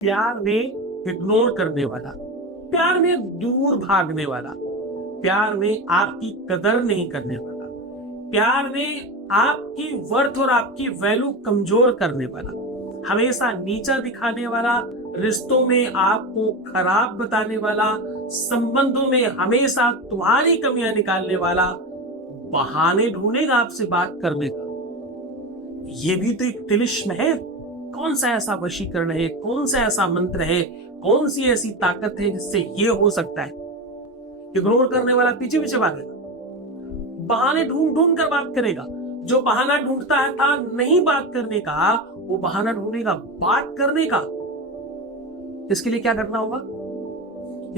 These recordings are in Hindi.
प्यार में इग्नोर करने वाला, प्यार में दूर भागने वाला, प्यार में आपकी कदर नहीं करने वाला, प्यार में आपकी वर्थ और आपकी वैल्यू कमजोर करने वाला, हमेशा नीचा दिखाने वाला, रिश्तों में आपको खराब बताने वाला, संबंधों में हमेशा तुम्हारी कमियां निकालने वाला, बहाने ढूंढेगा आपसे बात करने का। ये भी तो एक तिलिस्म है। कौन सा ऐसा वशीकरण है, कौन सा ऐसा मंत्र है, कौन सी ऐसी ताकत है जिससे ये हो सकता है? इग्नोर करने वाला पीछे पीछे भागेगा, बहाने ढूंढ ढूंढ कर बात करेगा। जो बहाना ढूंढता है था नहीं बात करने का, वो बहाना ढूंढेगा बात करने का। इसके लिए क्या करना होगा?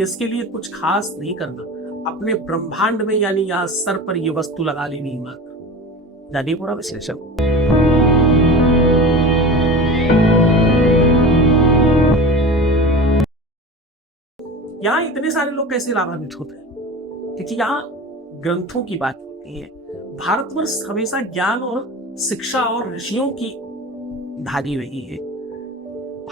इसके लिए कुछ खास नहीं करना, अपने ब्रह्मांड में यानी यहां सर पर ये वस्तु लगा लेनी मात्र। जानिए पूरा विश्लेषण। यहाँ इतने सारे लोग कैसे लाभान्वित होते हैं? क्योंकि यहाँ ग्रंथों की बात होती है। भारतवर्ष हमेशा ज्ञान और शिक्षा और ऋषियों की धारी रही है।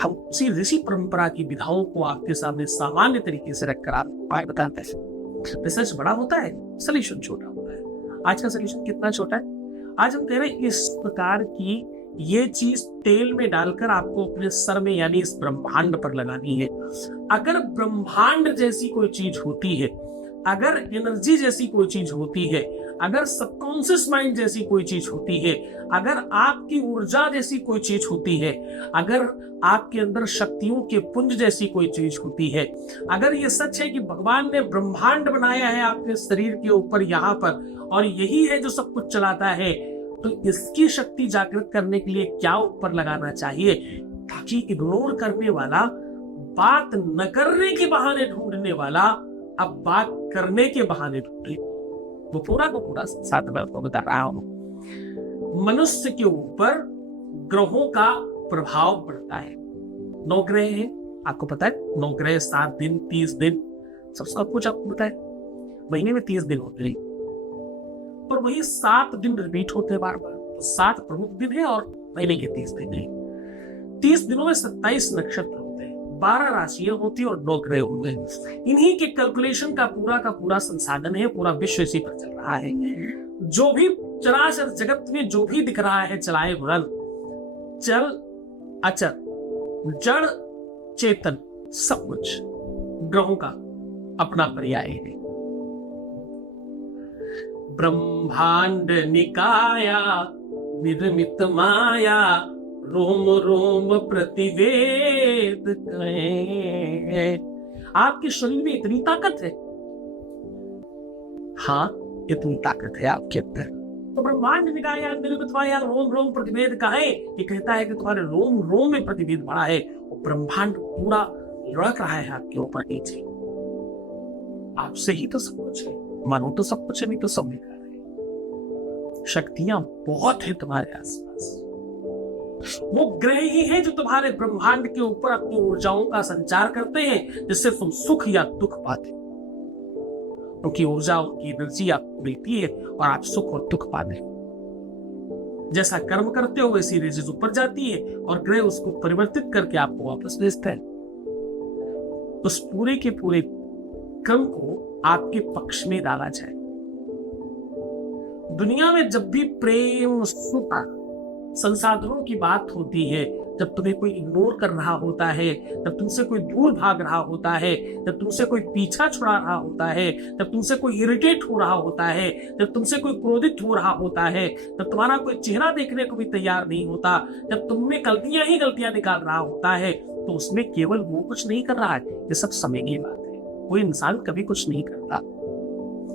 हम उसी ऋषि परंपरा की विधाओं को आपके सामने सामान्य तरीके से रखकर आपको उपाय बताते हैं। रिसर्च बड़ा होता है, सोल्यूशन छोटा होता है। आज का सोल्यूशन कितना छोटा है? आज हम कह रहे हैं इस प्रकार की ये चीज तेल में डालकर आपको अपने सर में यानी इस ब्रह्मांड पर लगानी है। अगर ब्रह्मांड जैसी कोई चीज होती है, अगर एनर्जी जैसी कोई चीज होती है, अगर सबकॉन्शियस माइंड जैसी कोई चीज होती है, अगर आपकी ऊर्जा जैसी कोई चीज होती है, अगर आपके अंदर शक्तियों के पुंज जैसी कोई चीज होती है, अगर ये सच है कि भगवान ने ब्रह्मांड बनाया है आपके शरीर के ऊपर यहाँ पर और यही है जो सब कुछ चलाता है, तो इसकी शक्ति जागृत करने के लिए क्या ऊपर लगाना चाहिए? ताकि इग्नोर करने वाला, बात न करने के बहाने ढूंढने वाला अब बात करने के बहाने ढूंढे। वो पूरा को पूरा साथ मैं आपको बता रहा हूं। मनुष्य के ऊपर ग्रहों का प्रभाव पड़ता है। 9 ग्रह हैं, आपको पता है। 9 ग्रह, 7 दिन, 30 दिन, सब कुछ आपको पता है। महीने में 30 दिन होते हैं, पर वही 7 दिन रिपीट होते हैं बार बार। तो 7 प्रमुख दिन है और महीने के 30 दिन है। 30 दिनों में 27 नक्षत्र होते हैं, 12 राशियां होती है और 9 ग्रह होते हैं। इन्हीं के कैलकुलेशन का पूरा संसाधन है, पूरा विश्व इसी पर चल रहा है। जो भी चराचर जगत में जो भी दिख रहा है, चलाए वरन चल अचल जड़ चेतन, सब कुछ ग्रहों का अपना पर्याय है। ब्रह्मांड निकाया निर्मित माया, रोम रोम प्रतिवेद कहे। आपके शरीर में इतनी ताकत है, हाँ इतनी ताकत है आपके अंदर। तो ब्रह्मांड निकाया निर्मित माया, रोम रोम प्रतिवेद कहे। ये कहता है कि तुम्हारे रोम रोम में प्रतिवेद बड़ा है। और ब्रह्मांड पूरा लुढ़क रहा है आपके ऊपर नीचे। आपसे ही तो सब कुछ है, मानो तो सब कुछ है, नहीं तो सब बेकार है। शक्तियां बहुत है तुम्हारे आसपास। वो ग्रह ही है जो तुम्हारे ब्रह्मांड के ऊपर अपनी ऊर्जाओं का संचार करते हैं, जिससे तुम सुख या दुख पाते। क्योंकि ऊर्जा, उनकी एनर्जी आपको मिलती है और आप सुख और दुख पाते हैं। जैसा कर्म करते हो वैसी एनर्जी ऊपर जाती है और ग्रह उसको परिवर्तित करके आपको वापस भेजता है। उस पूरे के पूरे क्रम को आपके पक्ष में डाला जाए। दुनिया में जब भी प्रेम, सुख, संसाधनों की बात होती है, जब तुम्हें कोई इग्नोर कर रहा होता है, जब तुमसे कोई दूर भाग रहा होता है, जब तुमसे कोई पीछा छुड़ा रहा होता है, जब तुमसे कोई इरिटेट हो रहा होता है, जब तुमसे कोई क्रोधित हो रहा होता है, जब तुम्हारा कोई चेहरा देखने को भी तैयार नहीं होता, जब तुमने गलतियां ही गलतियां निकाल रहा होता है, तो उसमें केवल वो कुछ नहीं कर रहा है। ये सब समय की बात है। कोई इंसान कभी कुछ नहीं करता।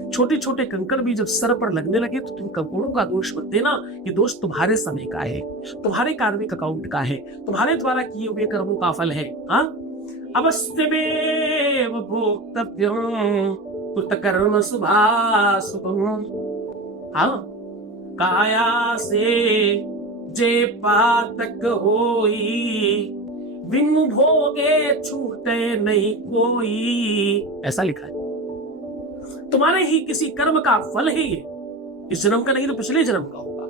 छोटे छोटे कंकड़ भी जब सर पर लगने लगे तो तुम कंकड़ों का दोष मत देना। ये दोष तुम्हारे समय का है, तुम्हारे कार्मिक अकाउंट का है, तुम्हारे द्वारा किए हुए कर्मों का फल है। अवश्यमेव भोक्तव्यं कृतकर्म शुभाशुभम्। काया से जे पातक होई, बिनु भोगे छूटे नहीं कोई। ऐसा लिखा है। तुम्हारे ही किसी कर्म का फल है ये। इस जन्म का नहीं तो पिछले जन्म का होगा।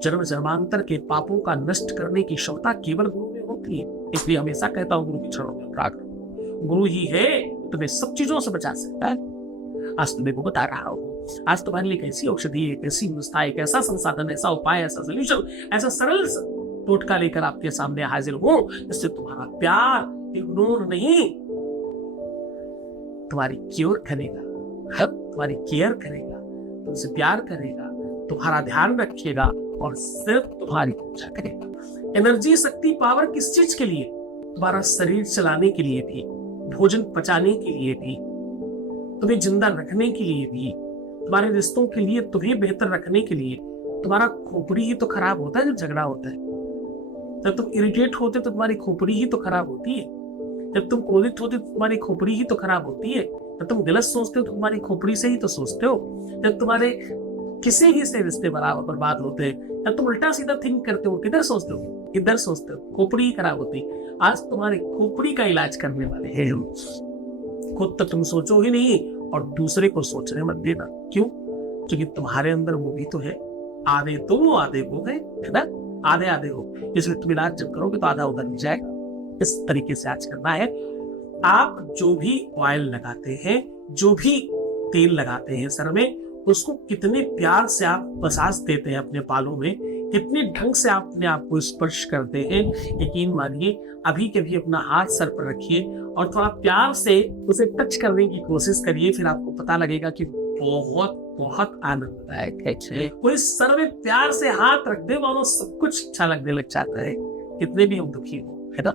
जन्म जन्मांतर के पापों का नष्ट करने की क्षमता केवल गुरु में होगी। होती है। इसलिए हमेशा कहता हूँ गुरु के चरणों में प्रार्थना, गुरु ही है तुम्हें सब चीजों से बचा सकता है। आज तुम्हें को बता रहा हूँ, आज तुम्हारे लिए कैसी औषधि, एक ऐसी नुस्खा, एक ऐसा संसाधन, ऐसा उपाय, ऐसा सोल्यूशन, ऐसा सरल टोटका लेकर आपके सामने हाजिर हो, जिससे तुम्हारा प्यार इग्नोर नहीं, तुम्हारी क्योर करेगा, तुम्हारी केयर करेगा, तुमसे प्यार करेगा, तुम्हारा ध्यान रखेगा और सिर्फ तुम्हारी पूजा करेगा। एनर्जी, शक्ति, पावर किस चीज के लिए? तुम्हारा शरीर चलाने के लिए भी, भोजन पचाने के लिए भी, तुम्हें जिंदा रखने के लिए भी, तुम्हारे रिश्तों के लिए, तुम्हें बेहतर रखने के लिए। तुम्हारा खोपड़ी ही तो खराब होता है जब झगड़ा होता है। जब तुम इरिटेट होते तो तुम्हारी खोपड़ी ही तो खराब होती है। जब तुम क्रोधित होते तो तुम्हारी खोपड़ी ही तो खराब होती है। जब तुम गलत सोचते हो तो तुम्हारी खोपड़ी से ही तो सोचते हो। जब तुम्हारे किसी ही से रिश्ते बर्बाद होते हैं, जब तुम उल्टा सीधा थिंक करते हो, किधर सोचते हो? इधर सोचते हो, खोपड़ी ही खराब होती है। आज तुम्हारी खोपड़ी का इलाज करने वाले हैं हम। खुद तक तुम सोचो ही नहीं और दूसरे को सोचने मत देना। क्यों? क्योंकि तुम्हारे अंदर वो भी तो है, आधे तुम आधे वो है ना, आधे आधे हो। इसलिए तुम इलाज जब करोगे तो आधा उधर नहीं जाएगा। इस तरीके से आज करना है। आप जो भी ऑयल लगाते हैं, जो भी तेल लगाते हैं सर में, उसको कितने प्यार से आप मसाज देते हैं अपने बालों में, कितने ढंग से आप अपने आप को स्पर्श करते हैं। यकीन मानिए, अभी कभी अपना हाथ सर पर रखिए और थोड़ा प्यार से उसे टच करने की कोशिश करिए, फिर आपको पता लगेगा कि बहुत बहुत आनंददायक है। कोई सर में प्यार से हाथ रख दे, मानो सब कुछ अच्छा लगने लग जाता है, कितने भी हम दुखी हो, है ना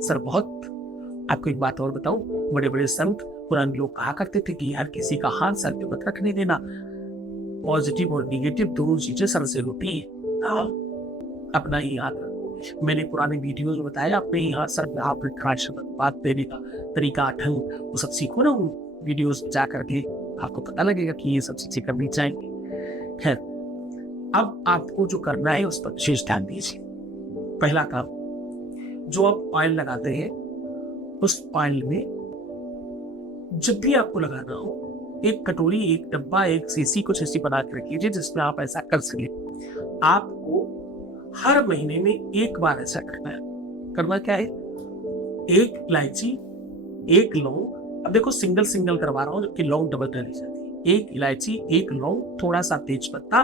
सर। बहुत आपको एक बात और बताऊं, बड़े बड़े संत पुराने लोग कहा करते थे कि यार किसी का हाथ सर पे मत रखने देना। पॉजिटिव और निगेटिव दोनों चीजें सर से होती है। अपना ही हाथ रखो। मैंने पुराने वीडियोस में बताया, अपने ही हाथ सर पे हाथ रखा, बात देने का तरीका, ढंग, वो सब सीखो ना उन वीडियोस जा करके, आपको पता लगेगा कि ये सब चीजें करनी चाहिए। खैर, अब आपको जो करना है उस पर विशेष ध्यान दीजिए। पहला काम, जो आप ऑयल लगाते हैं, उस ऑयल में जब भी आपको लगाना हो, एक कटोरी, एक डब्बा, एक सीसी, कुछ ऐसी बना के रख लीजिए जिसमें आप ऐसा कर सके। आपको हर महीने में एक बार ऐसा करना है। करना क्या है? एक इलायची, एक लौंग, अब देखो सिंगल सिंगल करवा रहा हूं जबकि लौंग डबल डाली जाती है। एक इलायची, एक लौंग, थोड़ा सा तेज पत्ता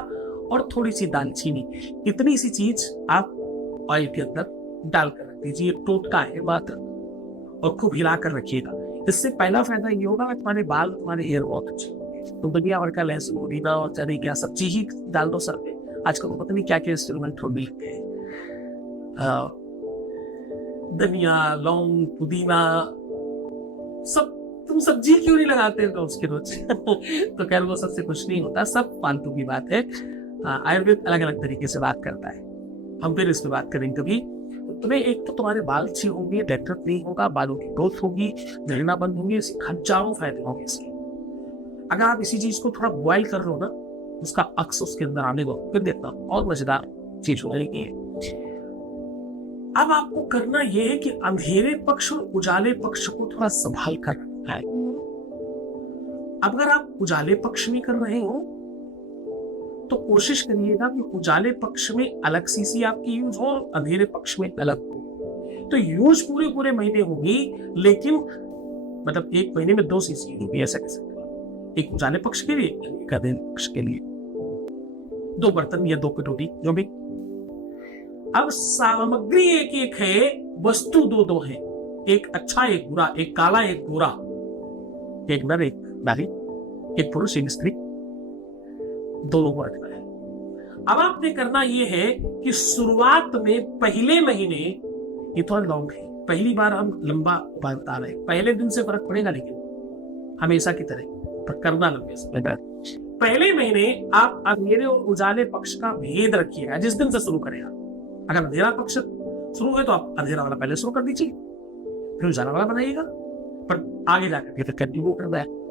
और थोड़ी सी दालचीनी, इतनी सी चीज आप ऑयल के अंदर डालकर रख दीजिए। टोटका है मात्र, और खूब हिला कर रखिएगा। इससे पहला फायदा ये होगा कि तुम्हारे बाल, तुम्हारे हेयर बहुत अच्छे होंगे। तो दुनिया भर का लहसुन, पुदीना और चने क्या सब्जी ही डाल दो सर पे। आजकल तो पता नहीं क्या क्या इंस्ट्रूमेंट हो मिलते हैं, धनिया, लौंग, पुदीना, सब। तुम सब्जी क्यों नहीं लगाते हो उसके रोज? तो खैर वो सबसे कुछ नहीं होता, सब फालतू की बात है। आयुर्वेद अलग अलग तरीके से बात करता है, हम फिर इस पर बात करेंगे कभी। तुम्हें एक तो तुम्हारे बाल अच्छे होंगे, डेंड्रफ नहीं होगा, बालों की ग्रोथ होगी, झड़ना बंद होंगे, हजारों फायदे होंगे इसके। अगर आप इसी चीज को थोड़ा बॉइल कर लो ना, उसका अक्स उसके अंदर आने दो, फिर देखना और मजेदार चीज हो जाएगी। अब आपको करना यह है कि अंधेरे पक्ष और उजाले पक्ष को थोड़ा संभाल कर रखना है। अगर आप उजाले पक्ष में कर रहे हो तो कोशिश करिएगा कि उजाले पक्ष में अलग सीसी आपकी यूज हो, अंधेरे पक्ष में अलग हो। तो यूज पूरे महीने होगी, लेकिन मतलब एक महीने में 2 सीसी होगी, ऐसा कह सकते हैं। एक उजाले पक्ष के लिए, एक अंधेरे पक्ष के लिए। 2 बर्तन या 2 कटोरी जो भी। अब सामग्री एक एक है, वस्तु 2 है। एक अच्छा, एक बुरा, एक काला, एक गोरा, एक नर, एक नारी, एक पुरुष, एक स्त्री, दोनों को रखना है। अब आपने करना यह है कि शुरुआत में पहले महीने, ये थोड़ा लॉन्ग है, पहली बार हम लंबा उपाय बता रहे हैं, पहले दिन से फर्क पड़ेगा, लेकिन हमेशा की तरह पर करना लंबे समय तक। पहले महीने आप अंधेरे और उजाले पक्ष का भेद रखिएगा, जिस दिन से शुरू करेगा। अगर अंधेरा पक्ष शुरू है तो आप अंधेरा वाला पहले शुरू कर दीजिए, फिर उजाला वाला बनाइएगा, पर आगे जाकर फिर कंटिन्यू करना है।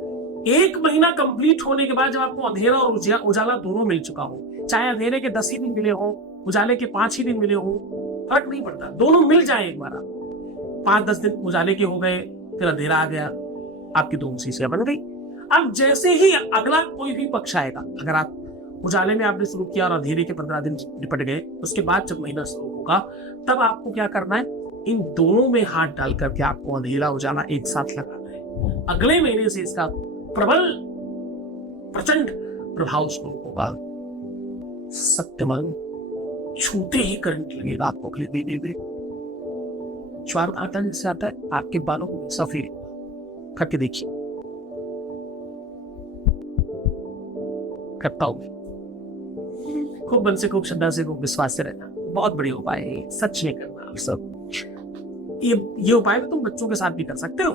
1 महीना कंप्लीट होने के बाद जब आपको अंधेरा और उजाला दोनों मिल चुका हो, चाहे अंधेरे के 10 ही दिन मिले हो, उजाले के 5 ही दिन मिले हो, फर्क नहीं पड़ता, दोनों मिल जाए एक बार। 5-10 दिन उजाले के हो गए, फिर अंधेरा आ गया, आपकी 2 सीसियां बन गई। अब जैसे ही अगला कोई भी पक्ष आएगा, अगर आप उजाले में आपने शुरू किया और अंधेरे के 15 दिन निपट गए, उसके बाद जब महीना शुरू होगा, तब आपको क्या करना है? इन दोनों में हाथ डाल करके आपको अंधेरा उजाला एक साथ लगाना है। अगले महीने से इसका प्रबल प्रचंड प्रभाव शुरू होगा। सत्यमन छूते ही करंट लगेगा आपको अगले महीने में। ज्वार आटा जैसे आता है आपके बालों को सफेद करके देखिए, करता हूं। खूब मन से, खूब श्रद्धा से, खूब विश्वास से रहना बहुत बड़ी उपाय है, सच में करना आप सब। ये उपाय तो तुम बच्चों के साथ भी कर सकते हो,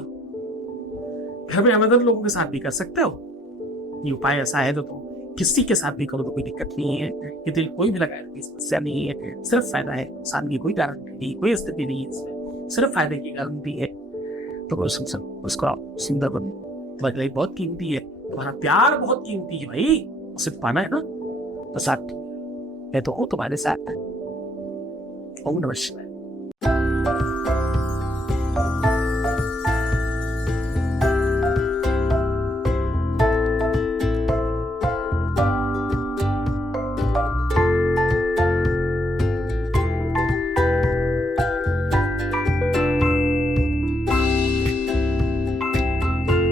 घर में आमदन लोगों के साथ भी कर सकते हो। ये उपाय ऐसा है तो तुम किसी के साथ भी करो तो कोई दिक्कत नहीं है, कि दिल कोई भी लगाए कोई समस्या नहीं है, सिर्फ फायदा है। इंसान की कोई गारंटी नहीं, कोई स्थिति नहीं है इसमें, सिर्फ फायदे की गारंटी है। तो उसको सुंदर बनो, बदलाई बहुत कीमती है, तुम्हारा प्यार बहुत कीमती है भाई, सिर्फ पाना है ना तो साथ मैं तो हूं तुम्हारे साथ। ओम नमः शिवाय।